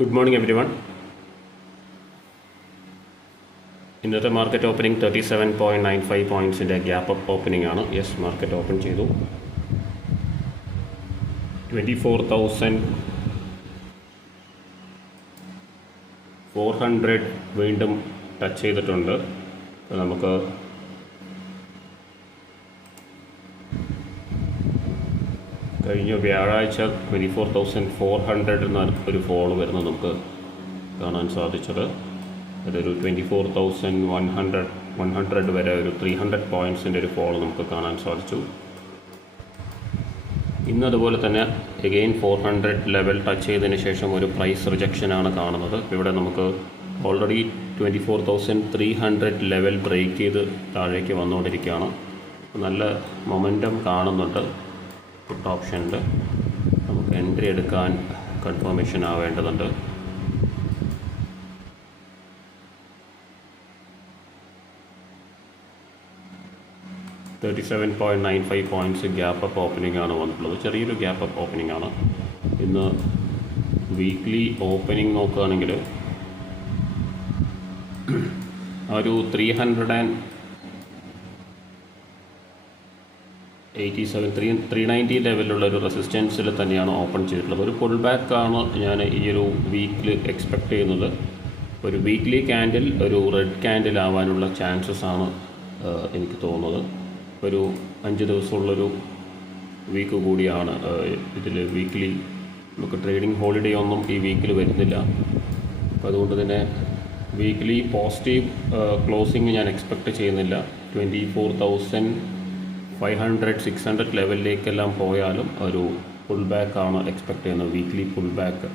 Good morning everyone. ഇന്നത്തെ market opening 37.95 പോയിൻറ്റ്സിൻ്റെ gap up opening ആണ്. യെസ്, മാർക്കറ്റ് ഓപ്പൺ ചെയ്തു. 24,400 വീണ്ടും ടച്ച് ചെയ്തിട്ടുണ്ട്. നമുക്ക് കഴിഞ്ഞ വ്യാഴാഴ്ച 24,400 എന്ന ഒരു ഫോൾ വരുന്നത് നമുക്ക് കാണാൻ സാധിച്ചത്. അതൊരു 24,100 വരെ ഒരു 300 പോയിൻറ്റ്സിൻ്റെ ഒരു ഫോൾ നമുക്ക് കാണാൻ സാധിച്ചു. ഇന്ന് അതുപോലെ തന്നെ എഗെയിൻ 400 ലെവൽ ടച്ച് ചെയ്തതിന് ശേഷം ഒരു പ്രൈസ് റിജക്ഷനാണ് കാണുന്നത്. ഇവിടെ നമുക്ക് ഓൾറെഡി 24,300 ലെവൽ ബ്രേക്ക് ചെയ്ത് താഴേക്ക് വന്നുകൊണ്ടിരിക്കുകയാണ്. നല്ല മൊമെൻറ്റം കാണുന്നുണ്ട്. പുട്ട് ഓപ്ഷനിൽ നമുക്ക് എൻട്രി എടുക്കാൻ കൺഫർമേഷൻ ആവേണ്ടതുണ്ട്. $37.95 പോയിൻറ്റ്സ് ഗ്യാപ്പ് അപ്പ് ഓപ്പണിംഗ് ആണ് വന്നിട്ടുള്ളത്. ചെറിയൊരു ഗ്യാപ്പ് അപ്പ് ഓപ്പണിംഗ് ആണ്. ഇന്ന് വീക്ക്ലി ഓപ്പണിംഗ് നോക്കുകയാണെങ്കിൽ ഒരു 390 ലെവലിലുള്ള ഒരു റെസിസ്റ്റൻസിൽ തന്നെയാണ് ഓപ്പൺ ചെയ്തിട്ടുള്ളത്. ഒരു പുൾ ബാക്കാണ് ഞാൻ ഈ ഒരു വീക്കിൽ എക്സ്പെക്റ്റ് ചെയ്യുന്നത്. ഒരു വീക്ക്ലി ക്യാൻഡിൽ ഒരു റെഡ് ക്യാൻഡിൽ ആവാനുള്ള ചാൻസസ് ആണ് എനിക്ക് തോന്നുന്നത്. ഒരു 5 ദിവസമുള്ളൊരു വീക്ക് കൂടിയാണ് ഇതിൽ. വീക്ക്ലി നമുക്ക് ട്രേഡിംഗ് ഹോളിഡേ ഒന്നും ഈ വീക്കിൽ വരുന്നില്ല. അപ്പോൾ അതുകൊണ്ട് തന്നെ വീക്ക്ലി പോസിറ്റീവ് ക്ലോസിങ് ഞാൻ എക്സ്പെക്റ്റ് ചെയ്യുന്നില്ല. 24,500-600 ലെവലിലേക്കെല്ലാം പോയാലും ഒരു പുൾ ബാക്കാണ് എക്സ്പെക്റ്റ് ചെയ്യുന്നത്. വീക്ക്ലി പുൾ ബാക്ക്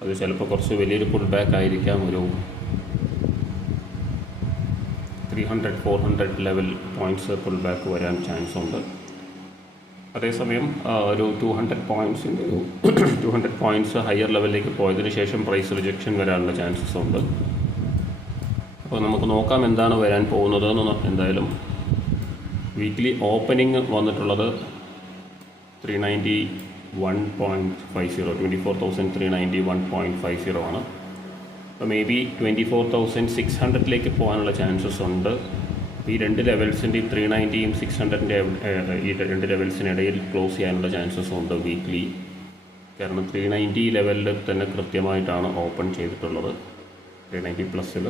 അത് ചിലപ്പോൾ കുറച്ച് വലിയൊരു പുൾ ബാക്ക് ആയിരിക്കാം. ഒരു 300-400 ലെവൽ പോയിൻറ്റ്സ് പുൾ ബാക്ക് വരാൻ ചാൻസ് ഉണ്ട്. അതേസമയം ഒരു 200 പോയിൻറ്റ്സ് ഹയർ ലെവലിലേക്ക് പോയതിന് ശേഷം പ്രൈസ് റിജക്ഷൻ വരാനുള്ള ചാൻസസ് ഉണ്ട്. അപ്പോൾ നമുക്ക് നോക്കാം എന്താണ് വരാൻ പോകുന്നത് എന്ന്. എന്തായാലും വീക്ക്ലി ഓപ്പണിംഗ് വന്നിട്ടുള്ളത് 391.50 24,391.50 ആണ്. അപ്പോൾ മേ ബി 24,600ലേക്ക് പോകാനുള്ള ചാൻസസ് ഉണ്ട്. ഈ രണ്ട് ലെവൽസിൻ്റെയും 390യും 600ൻ്റെ ഈ രണ്ട് ലെവൽസിനിടയിൽ ക്ലോസ് ചെയ്യാനുള്ള ചാൻസസ് ഉണ്ട് വീക്ക്ലി. കാരണം 390 ലെവലിൽ തന്നെ കൃത്യമായിട്ടാണ് ഓപ്പൺ ചെയ്തിട്ടുള്ളത്. 390 പ്ലസ്സിൽ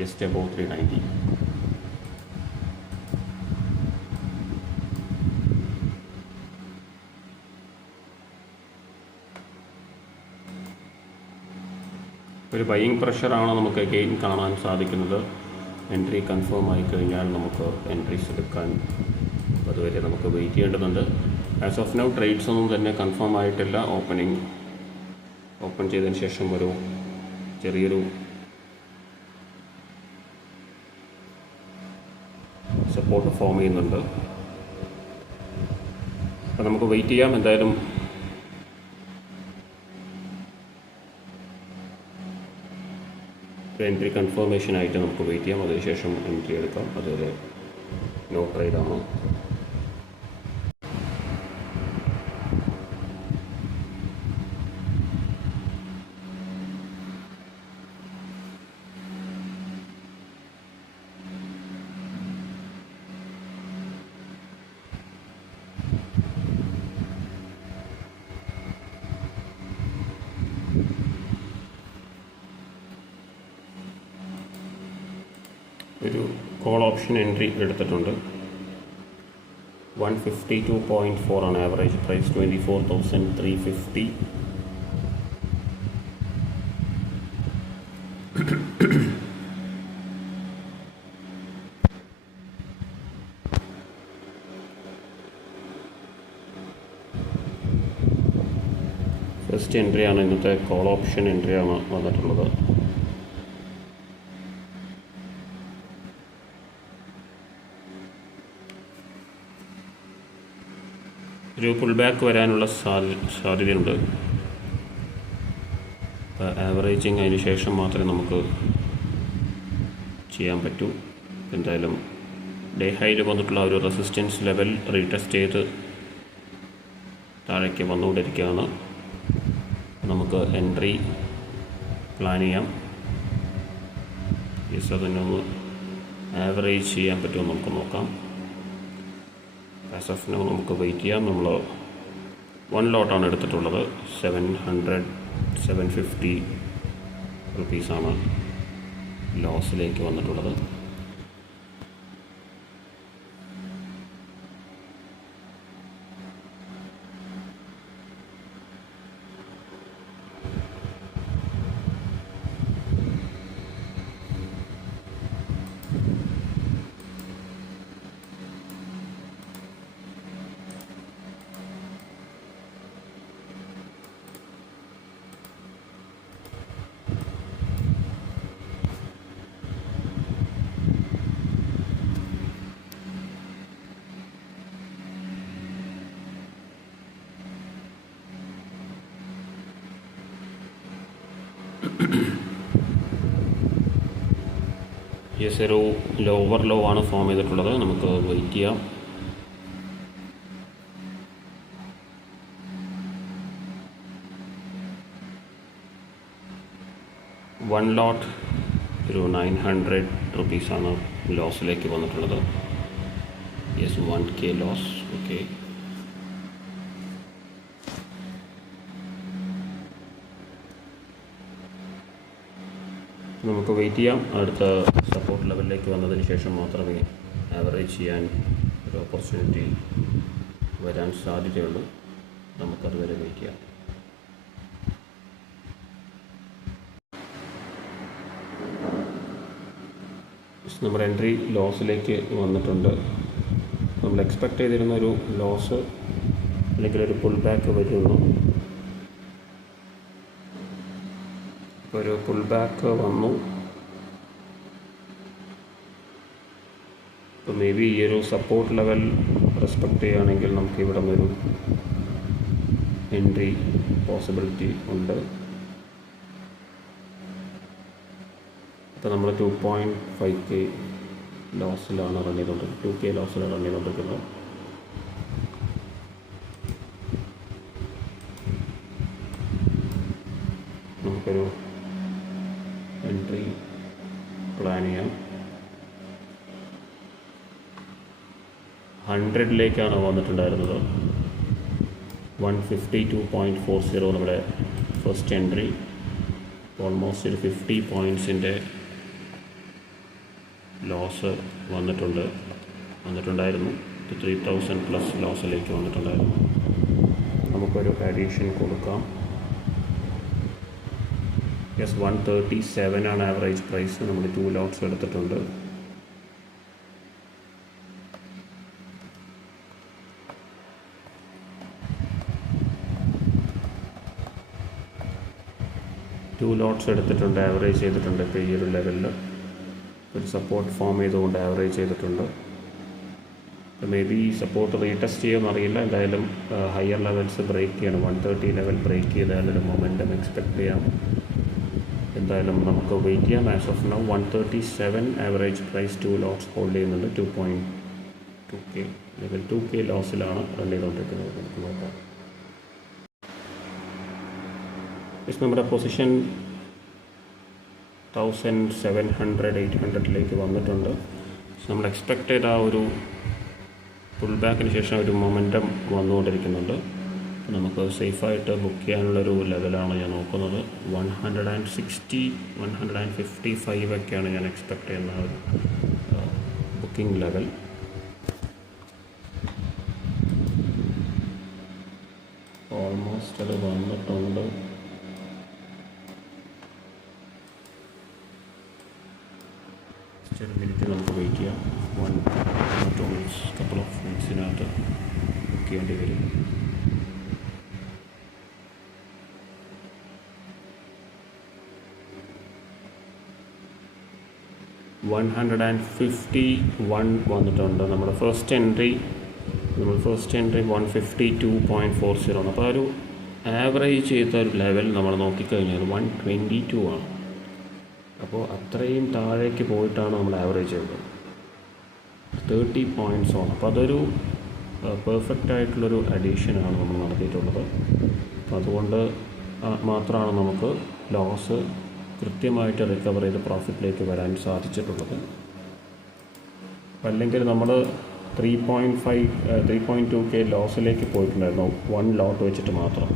ജസ്റ്റ് അബവ് 390. ഒരു ബൈയിങ് പ്രഷറാണ് നമുക്ക് അഗെയിൻ കാണാൻ സാധിക്കുന്നത്. എൻട്രി കൺഫേം ആയി കഴിഞ്ഞാൽ നമുക്ക് എൻട്രീസ് എടുക്കാൻ അതുവരെ നമുക്ക് വെയിറ്റ് ചെയ്യേണ്ടതുണ്ട്. ആസ് ഓഫ് നൗ ട്രേഡ്സ് ഒന്നും തന്നെ കൺഫേം ആയിട്ടില്ല. ഓപ്പൺ ചെയ്തതിന് ശേഷം ഒരു ചെറിയൊരു സപ്പോർട്ട് ഫോം ചെയ്യുന്നുണ്ട്. അപ്പോൾ നമുക്ക് വെയിറ്റ് ചെയ്യാം. എന്തായാലും എൻട്രി കൺഫർമേഷനായിട്ട് നമുക്ക് വെയിറ്റ് ചെയ്യാം. അതിനുശേഷം എൻട്രി എടുക്കാം. അതുവരെ നോ ട്രേഡാണ്. ഒരു കോൾ ഓപ്ഷൻ എൻട്രി എടുത്തിട്ടുണ്ട്. 152.4 ആണ് ആവറേജ് പ്രൈസ്. 24,350. ഫസ്റ്റ് എൻട്രിയാണ് ഇന്നത്തെ കോൾ ഓപ്ഷൻ എൻട്രിയാണ് വന്നിട്ടുള്ളത്. ഒരു പുൾ ബാക്ക് വരാനുള്ള സാധ്യതയുണ്ട്. ആവറേജിങ് അതിന് ശേഷം മാത്രമേ നമുക്ക് ചെയ്യാൻ പറ്റൂ. എന്തായാലും ഡേ ഹൈയിൽ വന്നിട്ടുള്ള ഒരു റെസിസ്റ്റൻസ് ലെവൽ റീടെസ്റ്റ് ചെയ്ത് താഴേക്ക് വന്നുകൊണ്ടിരിക്കുകയാണ്. നമുക്ക് എൻട്രി പ്ലാൻ ചെയ്യാം. യെസ്, അതിനെ ഒന്ന് ആവറേജ് ചെയ്യാൻ പറ്റുമോ നമുക്ക് നോക്കാം. ആസ് ഓഫ് നൗ നമുക്ക് വെയിറ്റ് ചെയ്യാം. നമ്മൾ 1 ലോട്ടാണ് എടുത്തിട്ടുള്ളത്. 750 റുപ്പീസാണ് ലോസിലേക്ക് വന്നിട്ടുള്ളത്. യെസ്, ഒരു ലോവർ ലോ ആണ് ഫോം ചെയ്തിട്ടുള്ളത്. നമുക്ക് വെയിറ്റ് ചെയ്യാം. വൺ ലോട്ട് ഒരു 900 റുപ്പീസാണ് ലോസിലേക്ക് വന്നിട്ടുള്ളത്. Yes, 1K loss. ഓക്കെ, നമുക്ക് വെയിറ്റ് ചെയ്യാം. അടുത്ത സപ്പോർട്ട് ലെവലിലേക്ക് വന്നതിന് ശേഷം മാത്രമേ ആവറേജ് ചെയ്യാൻ ഒരു ഓപ്പർച്യൂണിറ്റി വരാൻ സാധ്യതയുള്ളൂ. നമുക്കതുവരെ വെയിറ്റ് ചെയ്യാം. നമ്മുടെ എൻട്രി ലോസിലേക്ക് വന്നിട്ടുണ്ട്. നമ്മൾ എക്സ്പെക്റ്റ് ചെയ്തിരുന്നൊരു ലോസ് അല്ലെങ്കിൽ ഒരു പുൾ ബാക്ക് വരുന്നു. ഒരു പുൾ ബാക്ക് വന്നു. ഇപ്പോൾ മേ ബി ഈ ഒരു സപ്പോർട്ട് ലെവൽ റെസ്പെക്റ്റ് ചെയ്യുകയാണെങ്കിൽ നമുക്ക് ഇവിടെ നിന്നൊരു എൻട്രി പോസിബിലിറ്റി ഉണ്ട്. ഇപ്പോൾ നമ്മൾ 2.5K ലോസിലാണ് റൺ ചെയ്തുകൊണ്ടിരിക്കുന്നത്. 2K ലോസിലാണ് റൺ ചെയ്തുകൊണ്ടിരിക്കുന്നത്. നമുക്കൊരു എൻട്രി പ്ലാൻ ചെയ്യാം. 100ലേക്കാണ് വന്നിട്ടുണ്ടായിരുന്നത്. 152.40 നമ്മുടെ ഫസ്റ്റ് എൻട്രി. ഓൾമോസ്റ്റ് ഒരു 50 പോയിൻറ്റ്സിൻ്റെ ലോസ് വന്നിട്ടുണ്ടായിരുന്നു. 3000 പ്ലസ് ലോസിലേക്ക് വന്നിട്ടുണ്ടായിരുന്നു. നമുക്കൊരു അഡീഷൻ കൊടുക്കാം. യെസ്, 137 ആണ് ആവറേജ് പ്രൈസ്. നമ്മൾ 2 ലോട്ട്സ് എടുത്തിട്ടുണ്ട്. ആവറേജ് ചെയ്തിട്ടുണ്ട്. ഇപ്പോൾ ഈ ഒരു ലെവലിൽ ഒരു സപ്പോർട്ട് ഫോം ചെയ്തുകൊണ്ട് ആവറേജ് ചെയ്തിട്ടുണ്ട്. മേ ബി സപ്പോർട്ട് റീടെസ്റ്റ് ചെയ്യുമെന്ന് അറിയില്ല. എന്തായാലും ഹയർ ലെവൽസ് ബ്രേക്ക് ചെയ്യണം. 130 ലെവൽ ബ്രേക്ക് ചെയ്താൽ ഒരു മൊമെൻറ്റം എക്സ്പെക്റ്റ് ചെയ്യാം. എന്തായാലും നമുക്ക് വെയിറ്റ് ചെയ്യാം. As of now 137 average price. 2 lots hold ചെയ്യുന്നുണ്ട്. 2.2K ലെവൽ 2K ലോസിലാണ് റൺ ചെയ്തുകൊണ്ടിരിക്കുന്നത്. നമുക്ക് നോക്കാം. നമ്മുടെ പൊസിഷൻ 1700-800ലേക്ക് വന്നിട്ടുണ്ട്. നമ്മൾ എക്സ്പെക്റ്റ് ചെയ്ത ആ ഒരു പുൾ ബാക്കിന് ശേഷം ഒരു മൊമെൻറ്റം വന്നുകൊണ്ടിരിക്കുന്നുണ്ട്. നമുക്ക് സേഫായിട്ട് ബുക്ക് ചെയ്യാനുള്ളൊരു ലെവലാണ് ഞാൻ നോക്കുന്നത്. 160-155 ഒക്കെയാണ് ഞാൻ എക്സ്പെക്റ്റ് ചെയ്യുന്ന ഒരു ബുക്കിംഗ് ലെവൽ. ഓൾമോസ്റ്റ് അത് വന്നിട്ടുണ്ട്. ഒരു മിനിറ്റ് നമുക്ക് വെയിറ്റ് ചെയ്യാം. 1 മിനിറ്റ്സ്, കപ്പിൾ ഓഫ് മിനിറ്റ്സിനകത്ത് ബുക്ക് ചെയ്യേണ്ടി വരും. $151 വന്നിട്ടുണ്ട്. നമ്മുടെ ഫസ്റ്റ് എൻട്രി 152.40 ആണ്. അപ്പോൾ ഒരു ആവറേജ് ചെയ്ത ഒരു ലെവൽ നമ്മൾ നോക്കിക്കഴിഞ്ഞാൽ 122 ആണ്. അപ്പോൾ അത്രയും താഴേക്ക് പോയിട്ടാണ് നമ്മൾ ആവറേജ് ചെയ്തത്. 30 പോയിൻറ്റ്സ് ആണ്. അപ്പോൾ അതൊരു പെർഫെക്റ്റ് ആയിട്ടുള്ളൊരു അഡീഷനാണ് നമ്മൾ നടത്തിയിട്ടുള്ളത്. അപ്പോൾ അതുകൊണ്ട് മാത്രമാണ് നമുക്ക് ലോസ് കൃത്യമായിട്ട് റിക്കവർ ചെയ്ത് പ്രോഫിറ്റിലേക്ക് വരാൻ സാധിച്ചിട്ടുള്ളത്. അല്ലെങ്കിൽ നമ്മൾ 3.2K ലോസിലേക്ക് പോയിട്ടുണ്ടായിരുന്നു 1 ലോട്ട് വെച്ചിട്ട് മാത്രം.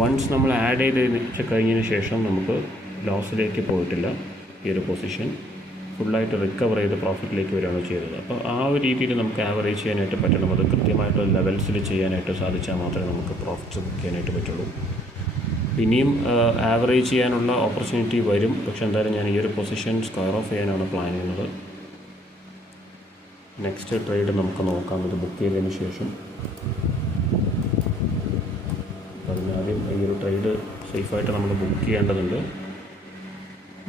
വൺസ് നമ്മൾ ആഡ് ചെയ്ത് കഴിഞ്ഞതിന് ശേഷം നമുക്ക് ലോസിലേക്ക് പോയിട്ടില്ല. ഈ ഒരു പൊസിഷൻ ഫുള്ളായിട്ട് റിക്കവർ ചെയ്ത് പ്രോഫിറ്റിലേക്ക് വരികയാണ് ചെയ്തത്. അപ്പോൾ ആ ഒരു രീതിയിൽ നമുക്ക് ആവറേജ് ചെയ്യാനായിട്ട് പറ്റണം. അത് കൃത്യമായിട്ട് ലെവൽസിൽ ചെയ്യാനായിട്ട് സാധിച്ചാൽ മാത്രമേ നമുക്ക് പ്രോഫിറ്റ്സ് ബുക്ക് ചെയ്യാനായിട്ട് പറ്റുള്ളൂ. ഇനിയും ആവറേജ് ചെയ്യാനുള്ള ഓപ്പർച്യൂണിറ്റി വരും. പക്ഷെ എന്തായാലും ഞാൻ ഈ ഒരു പൊസിഷൻ സ്ക്വയർ ഓഫ് ചെയ്യാനാണ് പ്ലാൻ ചെയ്യുന്നത്. നെക്സ്റ്റ് ട്രേഡ് നമുക്ക് നോക്കാം, ഇത് ബുക്ക് ചെയ്തതിന് ശേഷം. അതിനാദ്യം ഈ ഒരു ട്രേഡ് സേഫായിട്ട് നമ്മൾ ബുക്ക് ചെയ്യേണ്ടതുണ്ട്.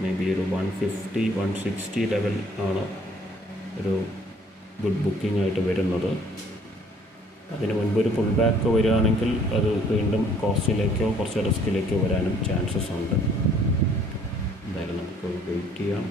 മേ ബി ഒരു 150-160 ലെവൽ ആണ് ഒരു ഗുഡ് ബുക്കിംഗ് ആയിട്ട് വരുന്നത്. അതിന് മുൻപ് ഒരു പുൾ ബാക്ക് വരികയാണെങ്കിൽ അത് വീണ്ടും കോസ്റ്റിലേക്കോ കുറച്ച് റിസ്കിലേക്കോ വരാനും ചാൻസസ് ഉണ്ട്. എന്തായാലും നമുക്ക് വെയിറ്റ് ചെയ്യാം.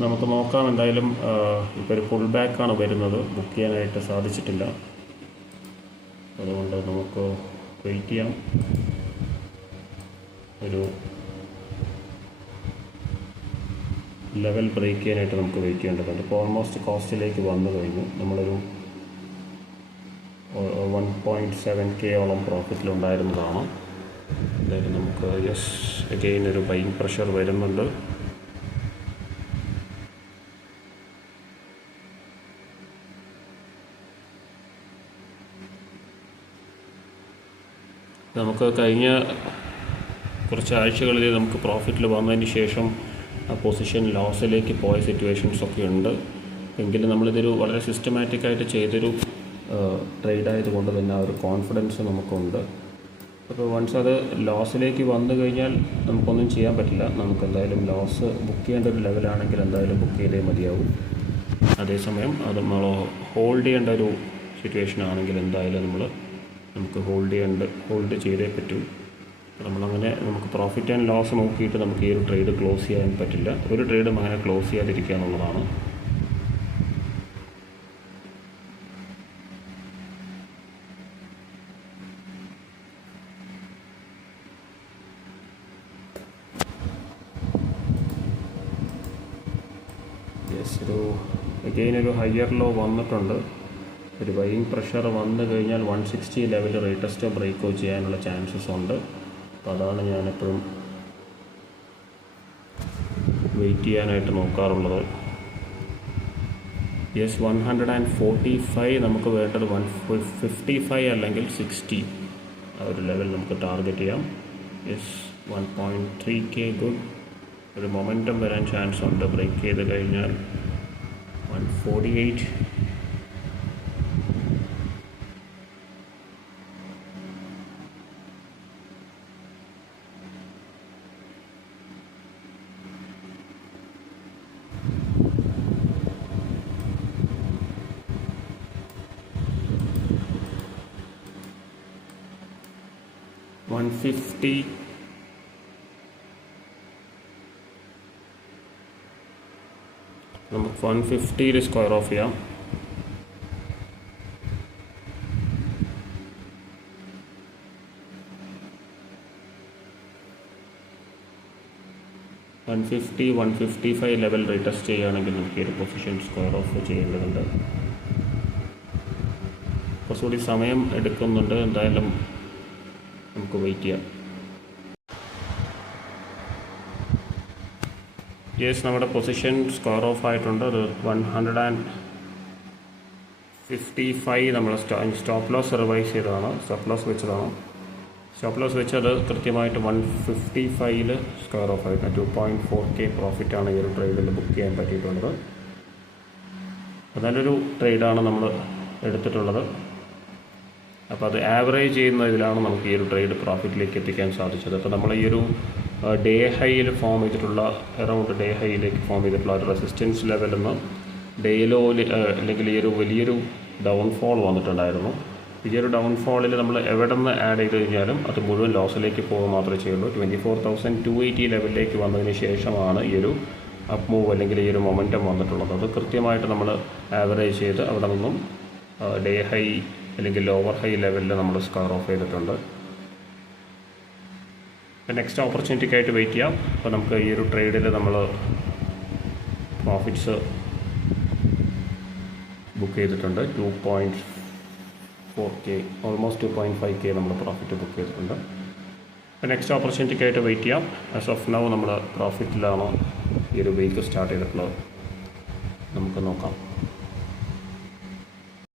നമുക്ക് നോക്കാം. എന്തായാലും ഇപ്പോൾ ഒരു ഫുൾ ബാക്കാണ് വരുന്നത്, ബുക്ക് ചെയ്യാനായിട്ട് സാധിച്ചിട്ടില്ല. അതുകൊണ്ട് നമുക്ക് വെയിറ്റ് ചെയ്യാം. ഒരു ലെവൽ ബ്രേക്ക് ചെയ്യാനായിട്ട് നമുക്ക് വെയിറ്റ് ചെയ്യേണ്ടതുണ്ട്. ഇപ്പോൾ ഓൾമോസ്റ്റ് കോസ്റ്റിലേക്ക് വന്നു കഴിഞ്ഞു. നമ്മളൊരു 1.7K പ്രോഫിറ്റിലുണ്ടായിരുന്നതാണ്. എന്തായാലും നമുക്ക് അഗെയിൻ ഒരു ബൈയിങ് പ്രഷർ വരുന്നുണ്ട്. നമുക്ക് കഴിഞ്ഞ കുറച്ച് ആഴ്ചകളിൽ നമുക്ക് പ്രോഫിറ്റിൽ വന്നതിന് ശേഷം ആ പൊസിഷൻ ലോസിലേക്ക് പോയ സിറ്റുവേഷൻസൊക്കെ ഉണ്ട്. എങ്കിലും നമ്മളിതൊരു വളരെ സിസ്റ്റമാറ്റിക്കായിട്ട് ചെയ്തൊരു ട്രേഡ് ആയതുകൊണ്ട് തന്നെ ആ ഒരു കോൺഫിഡൻസ് നമുക്കുണ്ട്. അപ്പോൾ വൺസ് അത് ലോസിലേക്ക് വന്നു കഴിഞ്ഞാൽ നമുക്കൊന്നും ചെയ്യാൻ പറ്റില്ല. നമുക്ക് എന്തായാലും ലോസ് ബുക്ക് ചെയ്യേണ്ട ഒരു ലെവലാണെങ്കിൽ എന്തായാലും ബുക്ക് ചെയ്തേ മതിയാവും. അതേസമയം അത് നമ്മൾ ഹോൾഡ് ചെയ്യേണ്ട ഒരു സിറ്റുവേഷൻ ആണെങ്കിൽ എന്തായാലും നമുക്ക് ഹോൾഡ് ചെയ്തേ പറ്റൂ. നമ്മളങ്ങനെ നമുക്ക് പ്രോഫിറ്റ് ആൻഡ് ലോസ് നോക്കിയിട്ട് നമുക്ക് ഈ ഒരു ട്രേഡ് ക്ലോസ് ചെയ്യാൻ പറ്റില്ല. ഒരു ട്രേഡും അങ്ങനെ ക്ലോസ് ചെയ്യാതിരിക്കുക എന്നുള്ളതാണ്. ഒരു ഹയർ ലോ വന്നിട്ടുണ്ട്. ഒരു ബൈയിങ് പ്രഷർ വന്നു കഴിഞ്ഞാൽ 160 ലെവൽ റേറ്റസ്റ്റോ ബ്രേക്കോ ചെയ്യാനുള്ള ചാൻസസ് ഉണ്ട്. അപ്പോൾ അതാണ് ഞാനെപ്പോഴും വെയിറ്റ് ചെയ്യാനായിട്ട് നോക്കാറുള്ളത്. 145 നമുക്ക് വേണ്ടത് 155 അല്ലെങ്കിൽ 60 ആ ഒരു ലെവൽ നമുക്ക് ടാർഗറ്റ് ചെയ്യാം. 1.3K good. ഒരു മൊമെൻറ്റം വരാൻ ചാൻസ് ഉണ്ട്. ബ്രേക്ക് ചെയ്ത് കഴിഞ്ഞാൽ 148. നമുക്ക് 150 സ്ക്വയർ ഓഫ് ചെയ്യാം. $150, $155 ലെവൽ റീടെസ്റ്റ് ചെയ്യുകയാണെങ്കിൽ നമുക്ക് ഈ ഒരു പൊസിഷൻ സ്ക്വയർ ഓഫ് ചെയ്യേണ്ടതുണ്ട്. കുറച്ചുകൂടി സമയം എടുക്കുന്നുണ്ട്. എന്തായാലും നമുക്ക് വെയിറ്റ് ചെയ്യാം. നമ്മുടെ പൊസിഷൻ സ്ക്വയർ ഓഫ് ആയിട്ടുണ്ട്. അത് 155 നമ്മൾ സ്റ്റോപ്പ് ലോസ് റിവൈസ് ചെയ്തതാണ്, സ്റ്റോപ്പ് ലോസ് വെച്ചതാണ്. സ്റ്റോപ്പ് ലോസ് വെച്ചത് കൃത്യമായിട്ട് 155 സ്ക്വയർ ഓഫ് ആയിട്ട് 2.4K പ്രോഫിറ്റാണ് ഈ ഒരു ട്രേഡിൽ ബുക്ക് ചെയ്യാൻ പറ്റിയിട്ടുള്ളത്. നല്ലൊരു ട്രേഡാണ് നമ്മൾ എടുത്തിട്ടുള്ളത്. അപ്പോൾ അത് ആവറേജ് ചെയ്യുന്ന ഇതിലാണ് നമുക്ക് ഈ ഒരു ട്രേഡ് പ്രോഫിറ്റിലേക്ക് എത്തിക്കാൻ സാധിച്ചത്. അപ്പോൾ നമ്മൾ ഈ ഒരു ഡേ ഹൈയിൽ ഫോം ചെയ്തിട്ടുള്ള അറൗണ്ട് ഡേ ഹൈയിലേക്ക് ഫോം ചെയ്തിട്ടുള്ള ഒരു റെസിസ്റ്റൻസ് ലെവലിൽ നിന്ന് ഡേ ലോയിൽ അല്ലെങ്കിൽ ഈ ഒരു വലിയൊരു ഡൗൺഫോൾ വന്നിട്ടുണ്ടായിരുന്നു. ഈ ഒരു ഡൗൺഫോളിൽ നമ്മൾ എവിടെ നിന്ന് ആഡ് ചെയ്ത് കഴിഞ്ഞാലും അത് മുഴുവൻ ലോസിലേക്ക് പോകുക മാത്രമേ ചെയ്യുള്ളൂ. 24,280 ലെവലിലേക്ക് വന്നതിന് ശേഷമാണ് ഈ ഒരു അപ്പ് മൂവ് അല്ലെങ്കിൽ ഈ ഒരു മൊമെൻറ്റം വന്നിട്ടുള്ളത്. അത് കൃത്യമായിട്ട് നമ്മൾ ആവറേജ് ചെയ്ത് അവിടെ നിന്നും ഡേ ഹൈ അല്ലെങ്കിൽ ലോവർ ഹൈ ലെവലിൽ നമ്മൾ സ്ക്വയർ ഓഫ് ചെയ്തിട്ടുണ്ട്. നെക്സ്റ്റ് ഓപ്പർച്യൂണിറ്റിക്കായിട്ട് വെയിറ്റ് ചെയ്യാം. അപ്പോൾ നമുക്ക് ഈ ഒരു ട്രേഡിൽ നമ്മൾ പ്രോഫിറ്റ്സ് ബുക്ക് ചെയ്തിട്ടുണ്ട്. 2.4K ഓൾമോസ്റ്റ് 2.5K നമ്മൾ പ്രോഫിറ്റ് ബുക്ക് ചെയ്തിട്ടുണ്ട്. അപ്പോൾ നെക്സ്റ്റ് ഓപ്പർച്യൂണിറ്റിക്കായിട്ട് വെയിറ്റ് ചെയ്യാം. ആസ് ഓഫ് നൗ നമ്മൾ പ്രോഫിറ്റിലാണ് ഈ ഒരു വീക്ക് സ്റ്റാർട്ട് ചെയ്തിട്ടുള്ളത്. നമുക്ക് നോക്കാം.